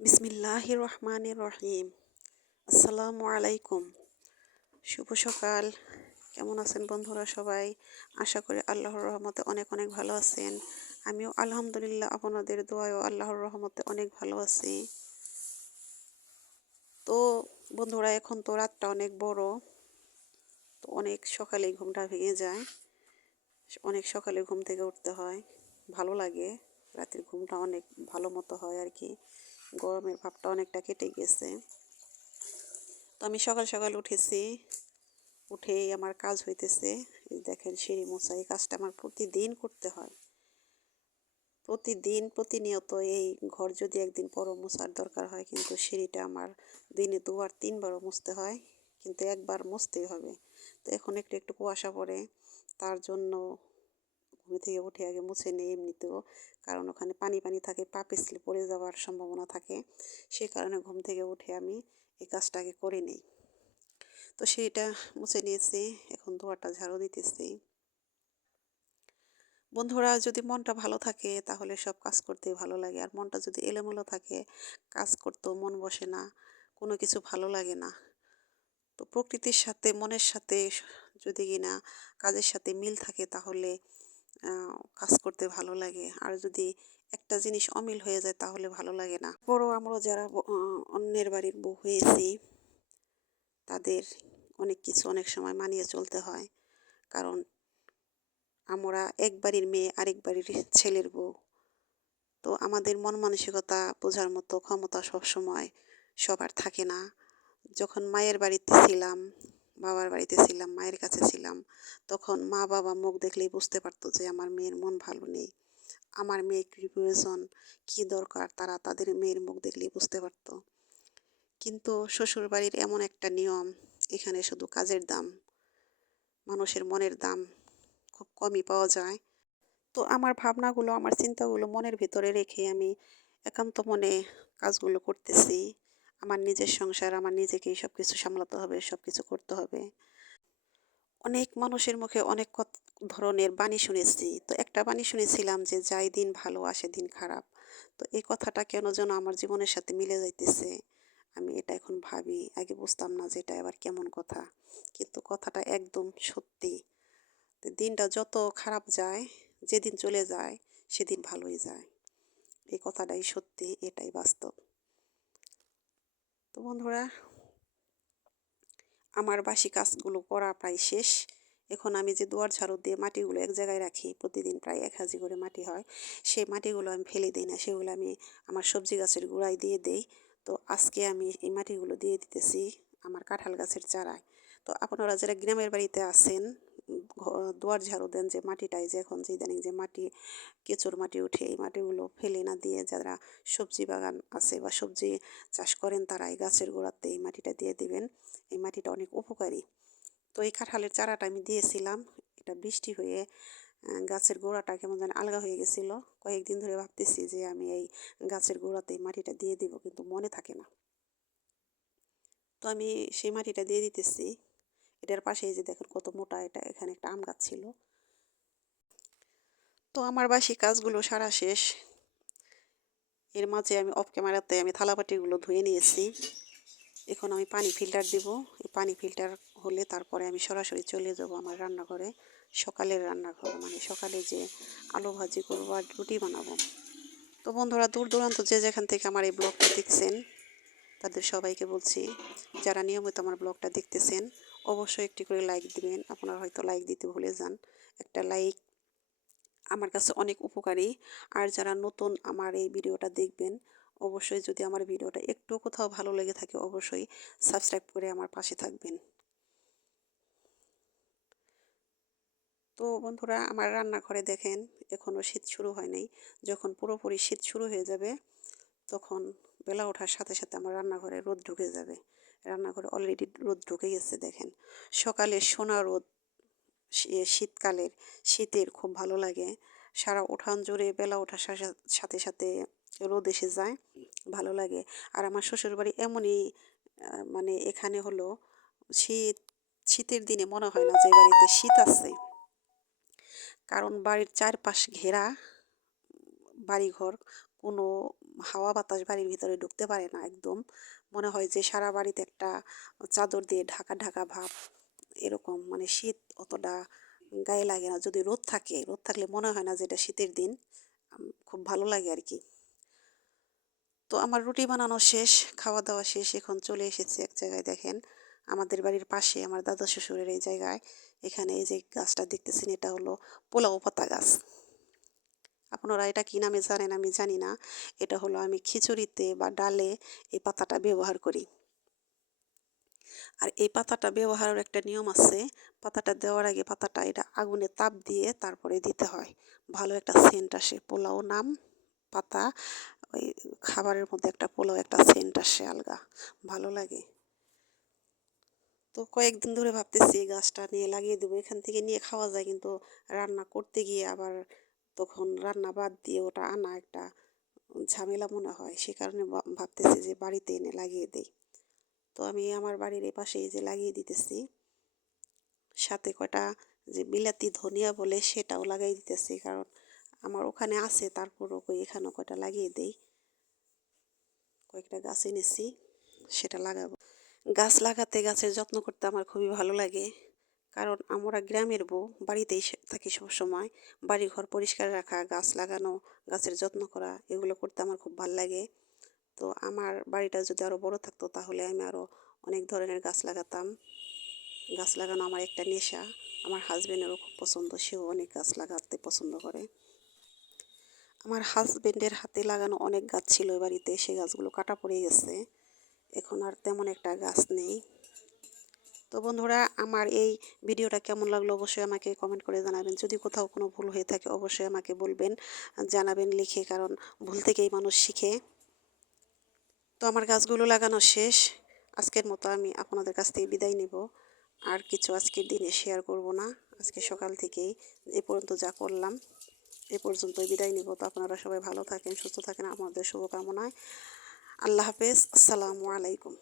বিসমিল্লাহ রহমান রহিম। আসসালামু আলাইকুম। শুভ সকাল। কেমন আছেন বন্ধুরা সবাই? আশা করি আল্লাহর রহমতে অনেক অনেক ভালো আছেন। আমিও আলহামদুলিল্লাহ আপনাদের দোয়ায়ও আল্লাহর রহমতে অনেক ভালো আছি। তো বন্ধুরা, এখন তো রাতটা অনেক বড়। তো অনেক সকালে ঘুমটা ভেঙে যায়। অনেক সকালে ঘুম থেকে উঠতে হয়। ভালো লাগে। রাতের ঘুমটা অনেক ভালো মতো হয় আর কি। গরমের ভাবটা অনেকটা কেটে গেছে। তো আমি সকাল সকাল উঠেছি, উঠেই আমার কাজ হইতেছে। দেখেন সিঁড়ি মোছা এই কাজটা আমার প্রতিদিন করতে হয়। প্রতিদিন, প্রতিনিয়ত এই ঘর যদি একদিন পরও মোছার দরকার হয়, কিন্তু সিঁড়িটা আমার দিনে দুবার, তিনবারও মুছতে হয়, কিন্তু একবার মুছতেই হবে। তো এখন একটু একটু কুয়াশা পড়ে, তার জন্য ঘুম থেকে উঠে আগে মুছে নেই এমনিতেও। কারণ ওখানে পানি পানি থাকে পা পিছলে পড়ে যাওয়ার সম্ভাবনা থাকে। সে কারণে ঘুম থেকে উঠে আমি এই কাজটাকে করে নিই। তো সেইটা মুছে নিয়েছি, এখন ধোয়াটা ঝাড়ু দিতেছি। বন্ধুরা, যদি মনটা ভালো থাকে তাহলে সব কাজ করতে ভালো লাগে। আর মনটা যদি এলোমেলো থাকে, কাজ করতেও মন বসে না, কোনো কিছু ভালো লাগে না। তো প্রকৃতির সাথে, মনের সাথে যদি কিনা কাজের সাথে মিল থাকে তাহলে কাজ করতে ভালো লাগে। আর যদি একটা জিনিস অমিল হয়ে যায় তাহলে ভালো লাগে না। বড় আমরা যারা অন্যের বাড়ির বউ হয়েছি, তাদের অনেক কিছু অনেক সময় মানিয়ে চলতে হয়। কারণ আমরা এক বাড়ির মেয়ে, আরেক বাড়ির ছেলের বউ। তো আমাদের মন মানসিকতা বোঝার মতো ক্ষমতা সবসময় সবার থাকে না। যখন মায়ের বাড়িতে ছিলাম বাবার বাড়িতে ছিলাম, মায়ের কাছে ছিলাম। তখন মা বাবা মুখ দেখলেই বুঝতে পারতো যে আমার মেয়ের মন ভালো নেই। আমার মেয়ের কী প্রয়োজন কী দরকার তারা তাদের মেয়ের মুখ দেখলেই বুঝতে পারতো। কিন্তু শ্বশুর বাড়ির এমন একটা নিয়ম, এখানে শুধু কাজের দাম, মানুষের মনের দাম খুব কমই পাওয়া যায়। তো আমার ভাবনাগুলো, আমার চিন্তাগুলো মনের ভিতরে রেখে আমি একান্ত মনে কাজগুলো করতেছি। আমার নিজের সংসার, আমার নিজেকেই সব কিছু সামলাতে হবে সব কিছু করতে হবে। অনেক মানুষের মুখে অনেক ধরনের বাণী শুনেছি। তো একটা বাণী শুনেছিলাম যে, যাই দিন ভালো আসে দিন খারাপ। তো এই কথাটা কেন যেন আমার জীবনের সাথে মিলে যাইতেছে? আমি এটা এখন ভাবি, আগে বুঝতাম না যে এটা আবার কেমন কথা। কিন্তু কথাটা একদম সত্যি। দিনটা যত খারাপ যায়, যেদিন চলে যায়, সেদিন ভালোই যায়। এই কথাটাই সত্যি, এটাই বাস্তব। তো বন্ধুরা, আমার বাসি কাজগুলো করা প্রায় শেষ। এখন আমি যে দুয়ার ঝাড়ু দিয়ে মাটিগুলো এক জায়গায় রাখি, প্রতিদিন প্রায় এক হাজি করে মাটি হয়, সেই মাটিগুলো আমি ফেলে দিই না, সেগুলো আমি আমার সবজি গাছের গোড়ায় দিয়ে দেই। তো আজকে আমি এই মাটিগুলো দিয়ে দিতেছি আমার কাঁঠাল গাছের চারায়। তো আপনারা যারা গ্রামের বাড়িতে আছেন দুয়ার ঝাড়ু দেন যে মাটিটাই যে এখন যে ইদানিং যে মাটি, কেঁচোর মাটি উঠে, এই মাটিগুলো ফেলে না দিয়ে যারা সবজি বাগান আছে বা সবজি চাষ করেন তারা এই গাছের গোড়াতে এই মাটিটা দিয়ে দিবেন। এই মাটিটা অনেক উপকারী। তো এই কাঁঠালের চারাটা আমি দিয়েছিলাম। এটা বৃষ্টি হয়ে গাছের গোড়াটা কেমন যেন আলগা হয়ে গেছিল। কয়েকদিন ধরে ভাবতেছি যে আমি এই গাছের গোড়াতে এই মাটিটা দিয়ে দিব, কিন্তু মনে থাকে না। তো আমি সেই মাটিটা দিয়ে দিতেছি। এটার পাশে যে দেখেন কত মোটা এটা, এখানে একটা আম গাছ ছিল। তো আমার বাসি কাজগুলো সারা শেষ। এর মাঝে আমি অফ ক্যামেরাতে আমি থালাবাটিগুলো ধুয়ে নিয়েছি। এখন আমি পানি ফিল্টার দিব। এই পানি ফিল্টার হলে তারপরে আমি সরাসরি চলে যাব আমার রান্নাঘরে। সকালের রান্নাঘর মানে সকালে যে আলু ভাজি করব আর রুটি বানাবো। তো বন্ধুরা, দূর দূরান্ত যে যেখান থেকে আমার এই ব্লগটা দেখছেন, তাদের সবাইকে বলছি, যারা নিয়মিত আমার ব্লগটা দেখতেছেন অবশ্যই একটি করে লাইক দিবেন। আপনারা হয়তো লাইক দিতে ভুলে যান। একটা লাইক আমার কাছে অনেক উপকারী। আর যারা নতুন আমার এই ভিডিওটা দেখবেন, অবশ্যই যদি আমার ভিডিওটা একটু কোথাও ভালো লেগে থাকে, অবশ্যই সাবস্ক্রাইব করে আমার পাশে থাকবেন। তো বন্ধুরা, আমার রান্নাঘরে দেখেন এখনও শীত শুরু হয় নাই। যখন পুরোপুরি শীত শুরু হয়ে যাবে, তখন বেলা ওঠার সাথে সাথে আমার রান্নাঘরে রোদ ঢুকে যাবে। রান্নাঘরে অলরেডি রোদ ঢুকে গেছে, দেখেন। সকালে সোনা রোদ শীতকালের, শীতের খুব ভালো লাগে। সারা উঠান জুড়ে বেলা ওঠার সাথে সাথে রোদ এসে যায়, ভালো লাগে। আর আমার শ্বশুরবাড়ি এমনই মানে এখানে হলো শীত, শীতের দিনে মনে হয় না যে বাড়িতে শীত আছে। কারণ বাড়ির চারপাশ ঘেরা, বাড়িঘর কোনো হাওয়া বাতাস বাড়ির ভিতরে ঢুকতে পারে না একদম। মনে হয় যে সারা বাড়িতে একটা চাদর দিয়ে ঢাকা ঢাকা ভাব, এরকম মানে শীত অতটা গায়ে লাগে না। যদি রোদ থাকে, রোদ থাকলে মনে হয় না যে এটা শীতের দিন। খুব ভালো লাগে আর কি। তো আমার রুটি বানানো শেষ, খাওয়া দাওয়া শেষ, এখন চলে এসেছি এক জায়গায় দেখেন। আমাদের বাড়ির পাশে, আমার দাদা শ্বশুরের এই জায়গায়। এখানে এই যে গাছটা দেখতেছেন, এটা হলো পোলাও পাতা গাছ। আপনারা এটা কী নামে জানেন আমি জানি না। এটা হলো আমি খিচুড়িতে বা ডালে এই পাতাটা ব্যবহার করি। আর এই পাতাটা ব্যবহারের একটা নিয়ম আছে, পাতাটা দেওয়ার আগে পাতাটা এটা আগুনে তাপ দিয়ে তারপরে দিতে হয়। ভালো একটা সেন্ট আসে, পোলাও নাম, পাতা, ওই খাবারের মধ্যে একটা পোলাও একটা সেন্ট আসে আলগা, ভালো লাগে। তো কয়েকদিন ধরে ভাবতেছি গাছটা নিয়ে লাগিয়ে দেবো, এখান থেকে নিয়ে খাওয়া যায়, কিন্তু রান্না করতে গিয়ে আবার তখন রান্না বাদ দিয়ে ওটা আনা একটা ঝামেলা মনে হয়। সে কারণে ভাবতেছি যে বাড়িতে এনে লাগিয়ে দেই। তো আমি আমার বাড়ির এ পাশে এই যে লাগিয়ে দিতেছি, সাথে কয়টা যে বিলাতি ধনিয়া বলে সেটাও লাগাই দিতেছি। কারণ আমার ওখানে আছে তারপরও এখানেও কয়টা লাগিয়ে দেই। কয়েকটা গাছ এনেছি, সেটা লাগাবো। গাছ লাগাতে গাছের যত্ন করতে আমার খুবই ভালো লাগে। কারণ আমরা গ্রামের বউ, বাড়িতেই থাকি সব সময় বাড়ি ঘর পরিষ্কার রাখা, গাছ লাগানো, গাছের যত্ন করা, এগুলো করতে আমার খুব ভালো লাগে। তো আমার বাড়িটা যদি আরও বড় থাকতো, তাহলে আমি আরও অনেক ধরনের গাছ লাগাতাম। গাছ লাগানো আমার একটা নেশা। আমার হাজব্যান্ডেরও খুব পছন্দ, সেও অনেক গাছ লাগাতে পছন্দ করে। আমার হাজব্যান্ডের হাতে লাগানো অনেক গাছ ছিল বাড়িতে সেই গাছগুলো কাটা পড়ে গেছে। এখন আর তেমন একটা গাছ নেই। তো বন্ধুরা, আমার এই ভিডিওটা কেমন লাগল অবশ্যই আমাকে কমেন্ট করে জানাবেন। যদি কোথাও কোনো ভুল হয়ে থাকে অবশ্যই আমাকে বলবেন, জানাবেন, লিখে, কারণ ভুল থেকেই মানুষ শিখে। তো আমার গাছগুলো লাগানো শেষ। আজকের মতো আমি আপনাদের কাছ থেকে বিদায় নেব। আর কিছু আজকের দিনে শেয়ার করব না। আজকে সকাল থেকেই এ পর্যন্ত যা করলাম, এ পর্যন্তই বিদায় নেব। তো আপনারা সবাই ভালো থাকেন, সুস্থ থাকেন। আমাদের শুভকামনায় আল্লাহ হাফেজ। আসসালামু আলাইকুম।